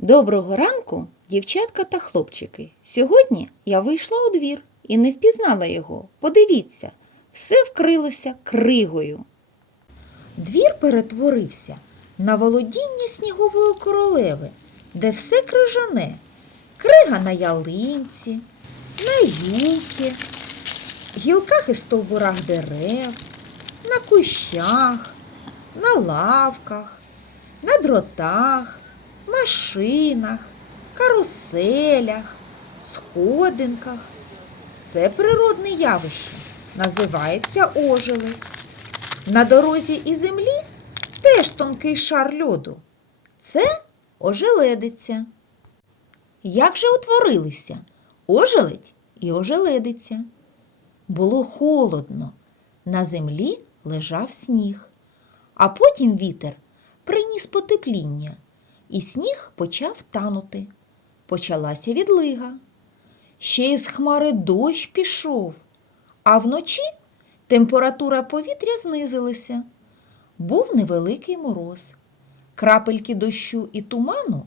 Доброго ранку, дівчатка та хлопчики. Сьогодні я вийшла у двір і не впізнала його. Подивіться, все вкрилося кригою. Двір перетворився на володіння снігової королеви, де все крижане. Крига на ялинці, на юки, гілках і стовбурах дерев, на кущах, на лавках, на дротах, машинах, каруселях, сходинках. Це природне явище, називається ожеледь. На дорозі і землі теж тонкий шар льоду. Це ожеледиця. Як же утворилися ожеледь і ожеледиця? Було холодно, на землі лежав сніг, а потім вітер приніс потепління, і сніг почав танути. Почалася відлига. Ще із хмари дощ пішов, а вночі температура повітря знизилася. Був невеликий мороз. Крапельки дощу і туману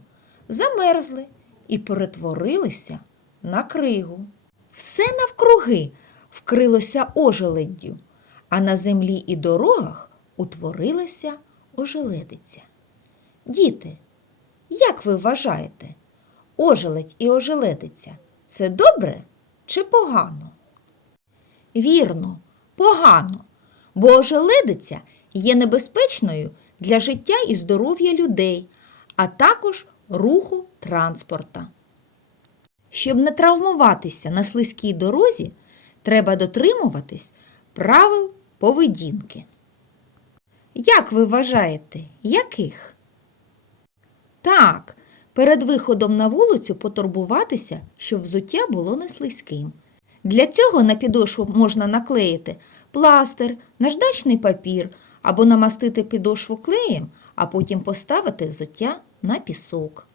замерзли і перетворилися на кригу. Все навкруги вкрилося ожеледдю, а на землі і дорогах утворилася ожеледиця. Діти, як ви вважаєте, ожеледь і ожеледиця це добре чи погано? Вірно, погано, бо ожеледиця є небезпечною для життя і здоров'я людей, а також руху транспорта. Щоб не травмуватися на слизькій дорозі, треба дотримуватись правил поведінки. Як ви вважаєте, яких? Так, перед виходом на вулицю потурбуватися, щоб взуття було не слизьким. Для цього на підошву можна наклеїти пластир, наждачний папір або намастити підошву клеєм, а потім поставити взуття на пісок.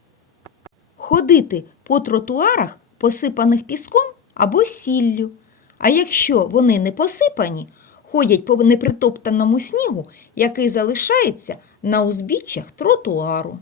Ходити по тротуарах, посипаних піском або сіллю. А якщо вони не посипані, ходять по непритоптаному снігу, який залишається на узбіччях тротуару.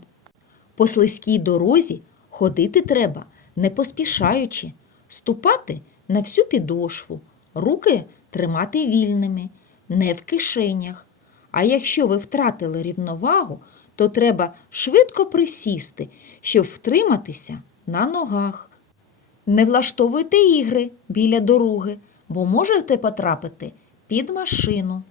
По слизькій дорозі ходити треба, не поспішаючи, ступати на всю підошву, руки тримати вільними, не в кишенях. А якщо ви втратили рівновагу, то треба швидко присісти, щоб втриматися на ногах. Не влаштовуйте ігри біля дороги, бо можете потрапити під машину.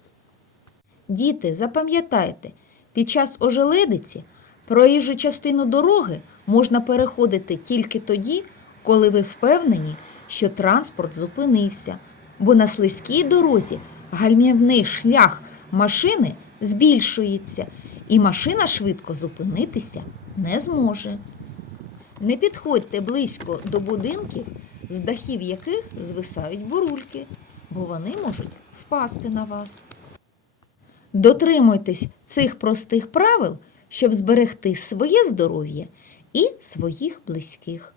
Діти, запам'ятайте, під час ожеледиці проїжджу частину дороги можна переходити тільки тоді, коли ви впевнені, що транспорт зупинився, бо на слизькій дорозі гальмівний шлях машини збільшується, і машина швидко зупинитися не зможе. Не підходьте близько до будинків, з дахів яких звисають бурульки, бо вони можуть впасти на вас. Дотримуйтесь цих простих правил, щоб зберегти своє здоров'я і своїх близьких.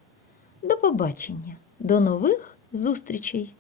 До побачення, до нових зустрічей!